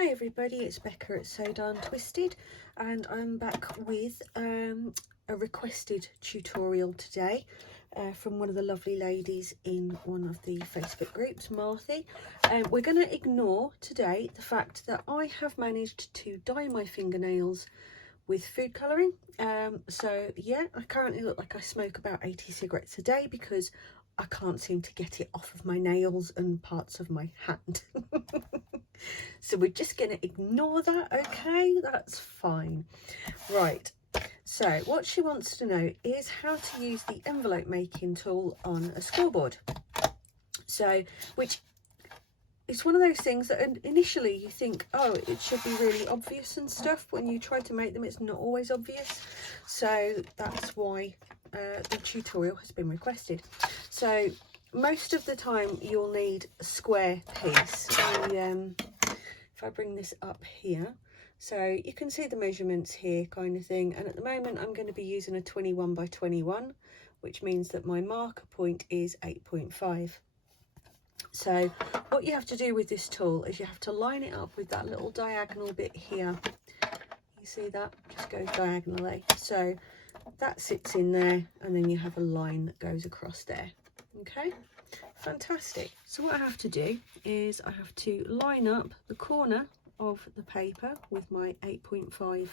Hi everybody, it's Becca at So Darn Twisted, and I'm back with a requested tutorial today from one of the lovely ladies in one of the Facebook groups, Marthy. We're going to ignore today the fact that I have managed to dye my fingernails with food colouring. So yeah, I currently look like I smoke about 80 cigarettes a day because I can't seem to get it off of my nails and parts of my hand. So we're just going to ignore that, okay? That's fine. Right, so what she wants to know is how to use the envelope making tool on a scoreboard. So, which it's one of those things that initially you think, oh, it should be really obvious and stuff. When you try to make them, it's not always obvious. So that's why the tutorial has been requested. So most of the time you'll need a square piece. If I bring this up here, so you can see the measurements here kind of thing. And at the moment I'm going to be using a 21 by 21, which means that my marker point is 8.5. So what you have to do with this tool is you have to line it up with that little diagonal bit here. You see that? Just goes diagonally. So that sits in there, and then you have a line that goes across there. Okay, fantastic. So what I have to do is I have to line up the corner of the paper with my 8.5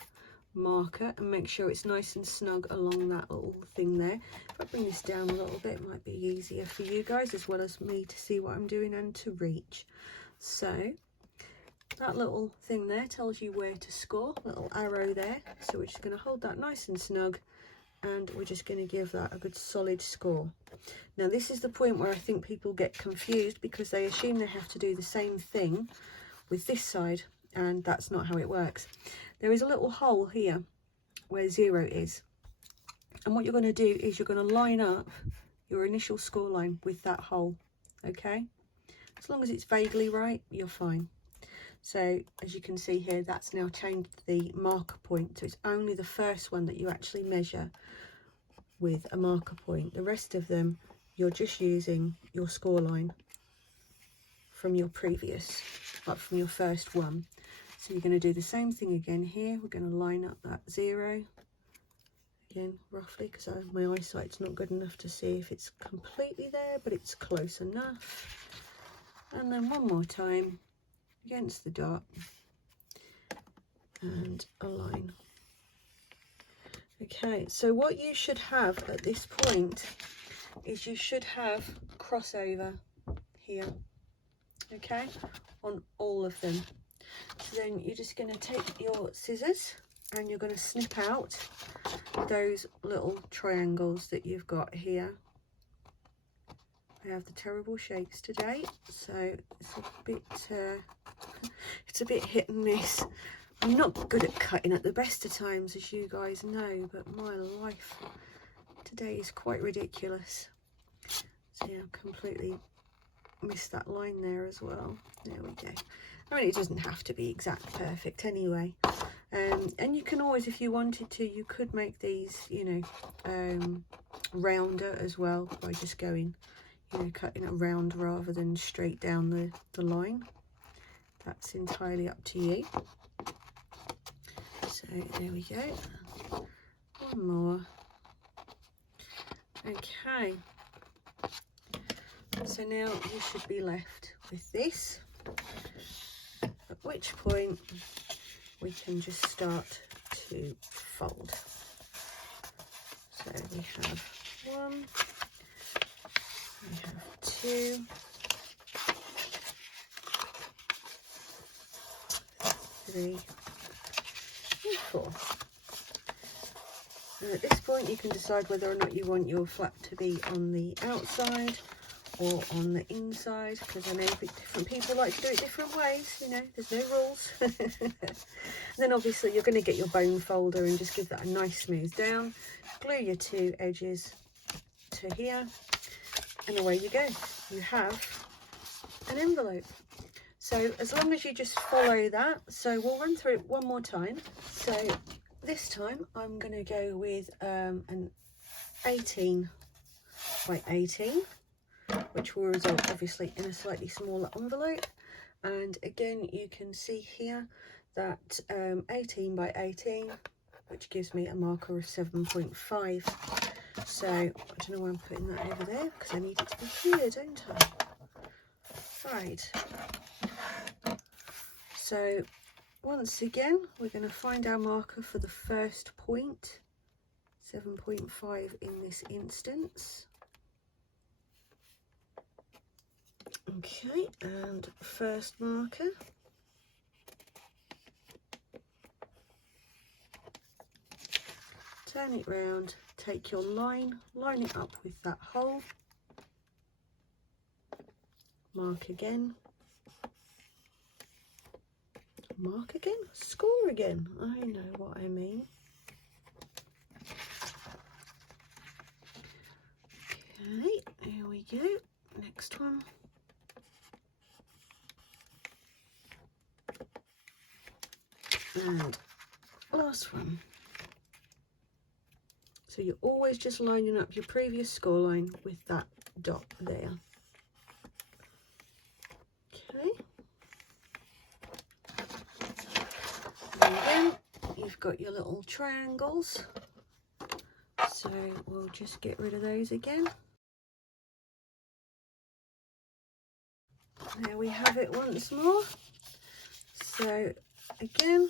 marker and make sure it's nice and snug along that little thing there. If I bring this down a little bit, it might be easier for you guys as well as me to see what I'm doing and to reach. So that little thing there tells you where to score, little arrow there. So we're just going to hold that nice and snug, and we're just going to give that a good solid score. Now this is the point where I think people get confused because they assume they have to do the same thing with this side, and that's not how it works. There is a little hole here where 0 is, and what you're going to do is you're going to line up your initial score line with that hole. Okay, as long as it's vaguely right, you're fine. So as you can see here, that's now changed the marker point, so it's only the first one that you actually measure with a marker point. The rest of them you're just using your score line from your previous, like from your first one. So you're going to do the same thing again here. We're going to line up that 0 again roughly, because my eyesight's not good enough to see if it's completely there, but it's close enough. And then one more time against the dot and a line. Okay, so what you should have at this point is you should have crossover here, okay, on all of them. So then you're just going to take your scissors and you're going to snip out those little triangles that you've got here. I have the terrible shakes today, so it's a bit hit and miss. I'm not good at cutting at the best of times, as you guys know, but my life today is quite ridiculous. So yeah, I've completely missed that line there as well. There we go. I mean, it doesn't have to be exact perfect anyway. And you can always, if you wanted to, you could make these, you know, rounder as well by just going, you know, cutting it round rather than straight down the line. That's entirely up to you. So there we go. One more. Okay. So now you should be left with this, at which point we can just start to fold. So we have 1, we have 2, 3, and 4. And at this point you can decide whether or not you want your flap to be on the outside or on the inside, because I know different people like to do it different ways, you know, there's no rules. Then obviously you're going to get your bone folder and just give that a nice smooth down, glue your 2 edges to here, and away you go. You have an envelope. So as long as you just follow that, so we'll run through it one more time. So this time I'm going to go with an 18 by 18, which will result obviously in a slightly smaller envelope. And again, you can see here that 18 by 18, which gives me a marker of 7.5. So I don't know why I'm putting that over there, because I need it to be clear, don't I? Right. So once again, we're going to find our marker for the first point, 7.5 in this instance. Okay, and first marker. Turn it round, take your line, line it up with that hole, mark again, mark again, score again, I know what I mean. Okay, here we go, next one. And last one. So you're always just lining up your previous score line with that dot there. Okay. And again, you've got your little triangles. So we'll just get rid of those again. There we have it once more. So again,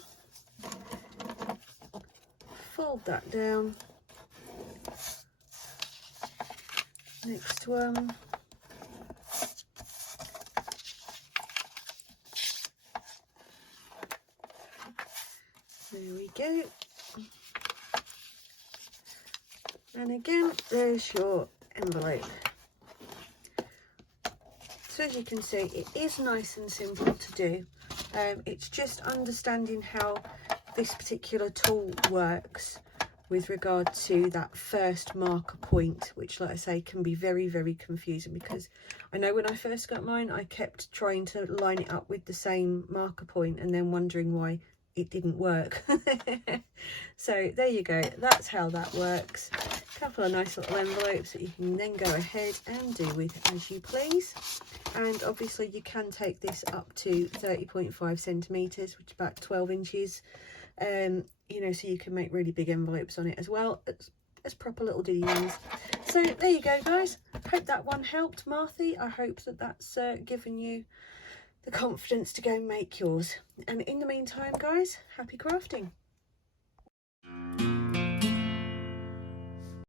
fold that down. Next one. There we go. And again, there's your envelope. So as you can see, it is nice and simple to do. It's just understanding how this particular tool works with regard to that first marker point, which, like I say, can be very, very confusing, because I know when I first got mine, I kept trying to line it up with the same marker point and then wondering why it didn't work. So there you go, that's how that works. A couple of nice little envelopes that you can then go ahead and do with as you please. And obviously you can take this up to 30.5 centimeters, which is about 12 inches. You know, so you can make really big envelopes on it as well as proper little diddy ones. So there you go, guys. Hope that one helped, Marthy. I hope that that's given you the confidence to go and make yours. And in the meantime, guys, happy crafting.